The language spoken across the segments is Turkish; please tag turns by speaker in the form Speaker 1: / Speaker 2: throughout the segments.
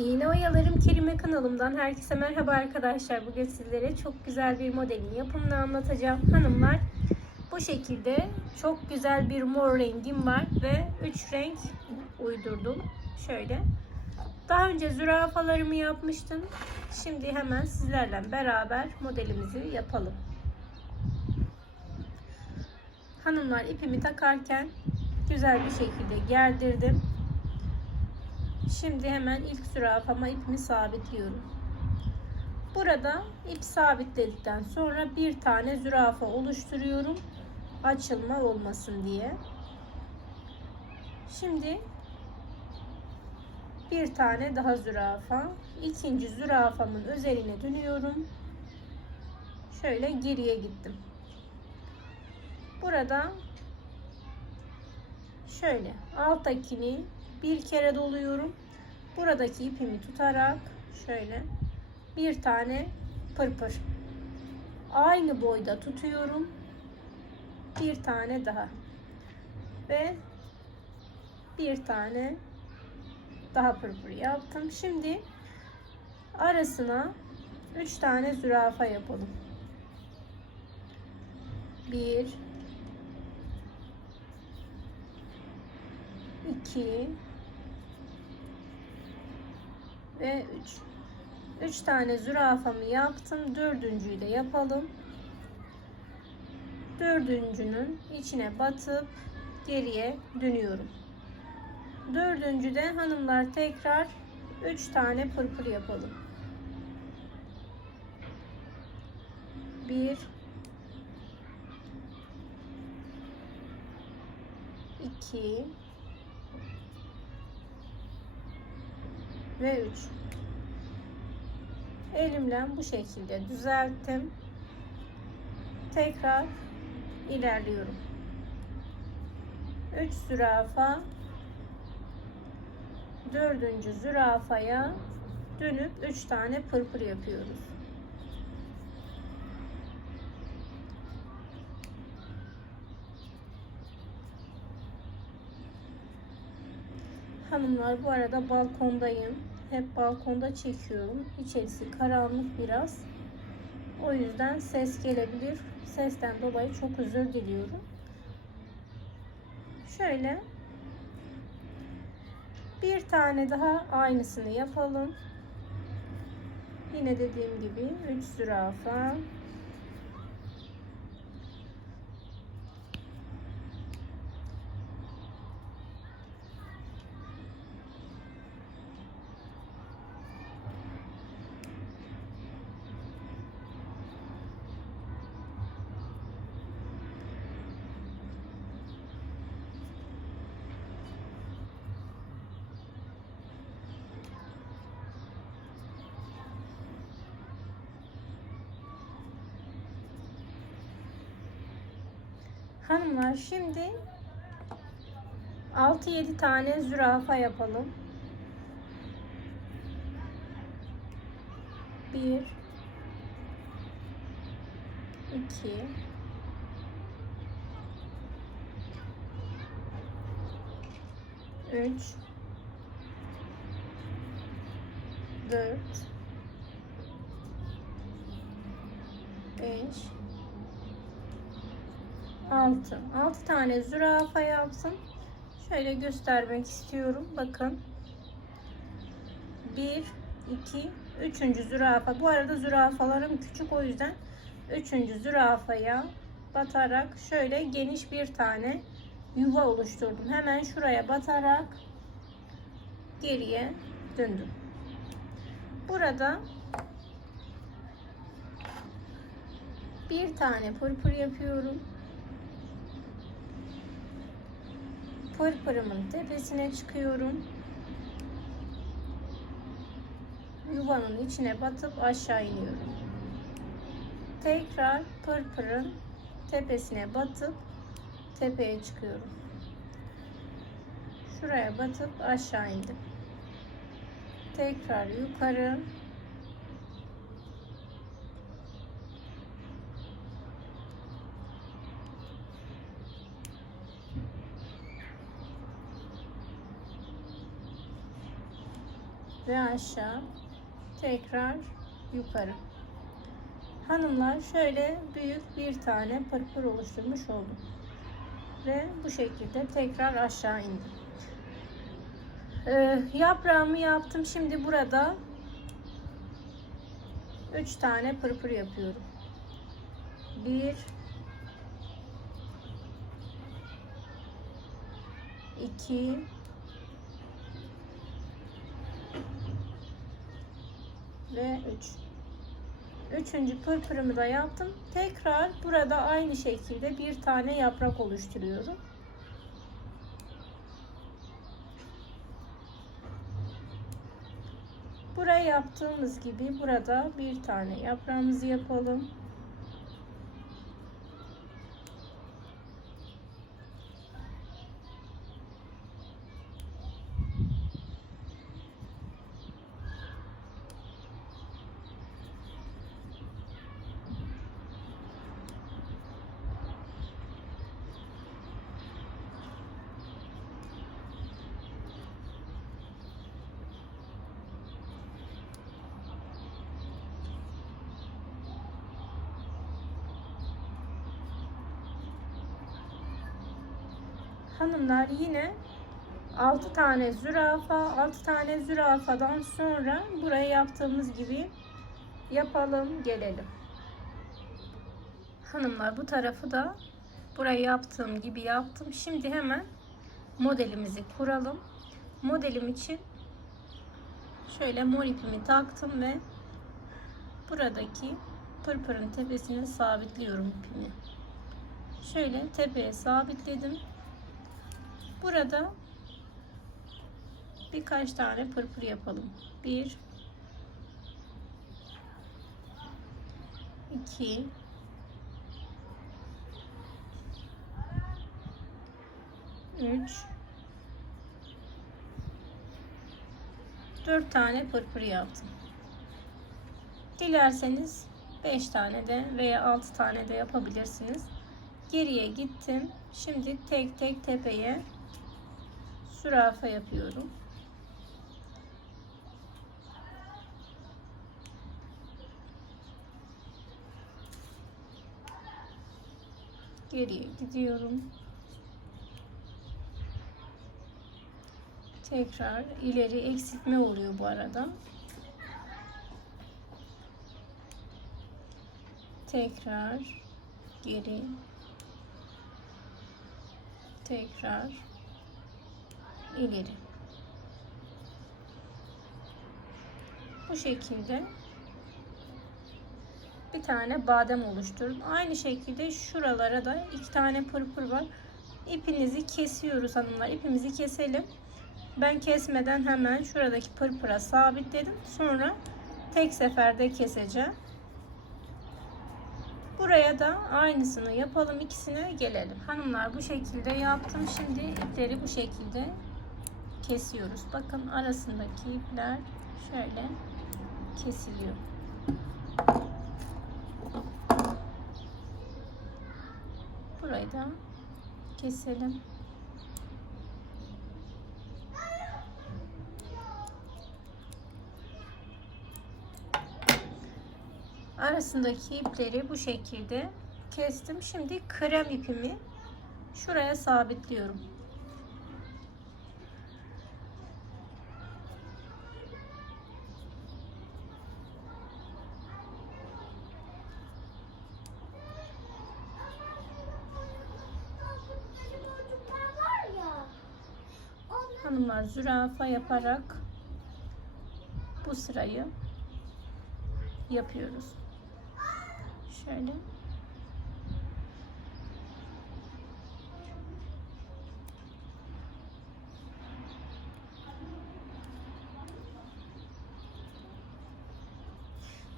Speaker 1: İğne Oyalarım Kerime kanalımdan herkese merhaba arkadaşlar. Bugün sizlere çok güzel bir modelin yapımını anlatacağım. Hanımlar bu şekilde çok güzel bir mor rengim var ve 3 renk uydurdum. Şöyle. Daha önce zürafalarımı yapmıştım. Şimdi hemen sizlerle beraber modelimizi yapalım. Hanımlar ipimi takarken güzel bir şekilde gerdirdim. Şimdi hemen ilk zürafama ipimi sabitliyorum. Burada ip sabitledikten sonra bir tane zürafa oluşturuyorum. Açılma olmasın diye. Şimdi bir tane daha zürafa. İkinci zürafamın özeline dönüyorum. Şöyle geriye gittim. Burada şöyle alttakini bir kere doluyorum. Buradaki ipimi tutarak şöyle bir tane pırpır aynı boyda tutuyorum. Bir tane daha ve bir tane daha pırpır yaptım. Şimdi arasına 3 tane zürafa yapalım. 1 2 ve 3 3 tane zürafamı yaptım dördüncüyü de yapalım. Dördüncünün içine batıp geriye dönüyorum. Dördüncüde hanımlar tekrar 3 tane pırpır yapalım. 1 2 ve 3 elimle bu şekilde düzelttim. Tekrar ilerliyorum. 3 zürafa. Dördüncü zürafaya dönüp 3 tane pırpır yapıyoruz. Hanımlar bu arada balkondayım. Hep balkonda çekiyorum. İçerisi karanlık biraz. O yüzden ses gelebilir. Sesten dolayı çok özür diliyorum. Şöyle bir tane daha aynısını yapalım. Yine dediğim gibi 3 zürafa Hanımlar şimdi 6-7 tane zürafa yapalım. 1 2 3 4 5 6 6 tane zürafa yaptım. Şöyle göstermek istiyorum. Bakın. 1 2 3. zürafa. Bu arada zürafalarım küçük o yüzden 3. zürafaya batarak şöyle geniş bir tane yuva oluşturdum. Hemen şuraya batarak geriye döndüm. Burada bir tane pırpır yapıyorum. Pırpırımın tepesine çıkıyorum. Yuvanın içine batıp aşağı iniyorum. Tekrar pırpırın tepesine batıp tepeye çıkıyorum. Şuraya batıp aşağı indim. Tekrar yukarı ve aşağı tekrar yukarı. Hanımlar şöyle büyük bir tane pırpır oluşturmuş oldum. Ve bu şekilde tekrar aşağı indim. Ee, yaprağımı yaptım. Şimdi burada 3 tane pırpır yapıyorum. 1 2 ve 3 Üçüncü pırpırımı da yaptım. Tekrar burada aynı şekilde bir tane yaprak oluşturuyorum. Buraya yaptığımız gibi burada bir tane yaprağımızı yapalım. Hanımlar yine 6 tane zürafa, 6 tane zürafadan sonra buraya yaptığımız gibi yapalım, gelelim. Hanımlar bu tarafı da buraya yaptığım gibi yaptım. Şimdi hemen modelimizi kuralım. Modelim için şöyle mor ipimi taktım ve buradaki pırpırın tepesine sabitliyorum ipimi. Şöyle tepeye sabitledim. Burada birkaç tane pırpır yapalım. 1 2 3 4 tane pırpır yaptım. Dilerseniz 5 tane de veya 6 tane de yapabilirsiniz. Geriye gittim. Şimdi tek tek tepeye zürafa yapıyorum. Geriye gidiyorum. Tekrar ileri eksiltme oluyor bu arada. Tekrar geri tekrar ileri. Bu şekilde bir tane badem oluşturdum. Aynı şekilde şuralara da iki tane pırpır var. İpinizi kesiyoruz hanımlar. İpimizi keselim. Ben kesmeden hemen şuradaki pırpıra sabitledim. Sonra tek seferde keseceğim. Buraya da aynısını yapalım. ikisine gelelim. Hanımlar bu şekilde yaptım. Şimdi ipleri bu şekilde kesiyoruz. Bakın arasındaki ipler şöyle kesiliyor. Burayı da keselim. Arasındaki ipleri bu şekilde kestim. Şimdi krem ipimi şuraya sabitliyorum. Hanımlar zürafa yaparak bu sırayı yapıyoruz. Şöyle.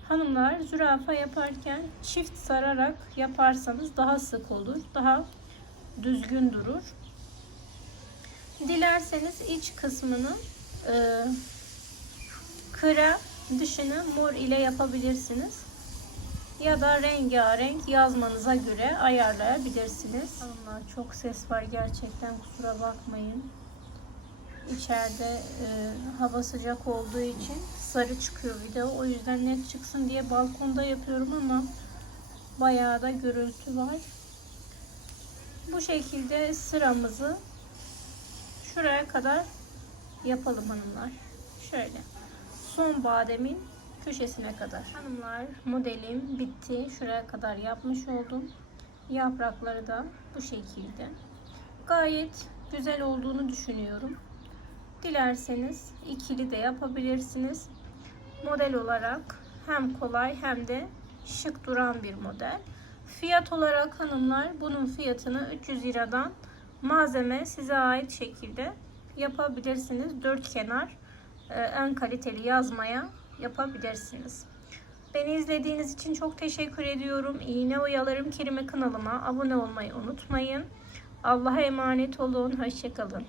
Speaker 1: Hanımlar zürafa yaparken çift sararak yaparsanız daha sık olur. Daha düzgün durur. Dilerseniz iç kısmını e, krem dışını mor ile yapabilirsiniz. Ya da rengarenk yazmanıza göre ayarlayabilirsiniz. Hanımlar çok ses var gerçekten kusura bakmayın. içeride e, hava sıcak olduğu için sarı çıkıyor video. O yüzden net çıksın diye balkonda yapıyorum ama bayağı da gürültü var. Bu şekilde sıramızı şuraya kadar yapalım hanımlar. Şöyle. Son bademin köşesine kadar. Hanımlar modelim bitti. Şuraya kadar yapmış oldum. Yaprakları da bu şekilde. Gayet güzel olduğunu düşünüyorum. Dilerseniz ikili de yapabilirsiniz. Model olarak hem kolay hem de şık duran bir model. Fiyat olarak hanımlar bunun fiyatını 300 liradan malzeme size ait şekilde yapabilirsiniz. Dört kenar e, en kaliteli yazmaya yapabilirsiniz. Beni izlediğiniz için çok teşekkür ediyorum. İğne oyalarım kerime kanalıma abone olmayı unutmayın. Allah'a emanet olun. Hoşçakalın.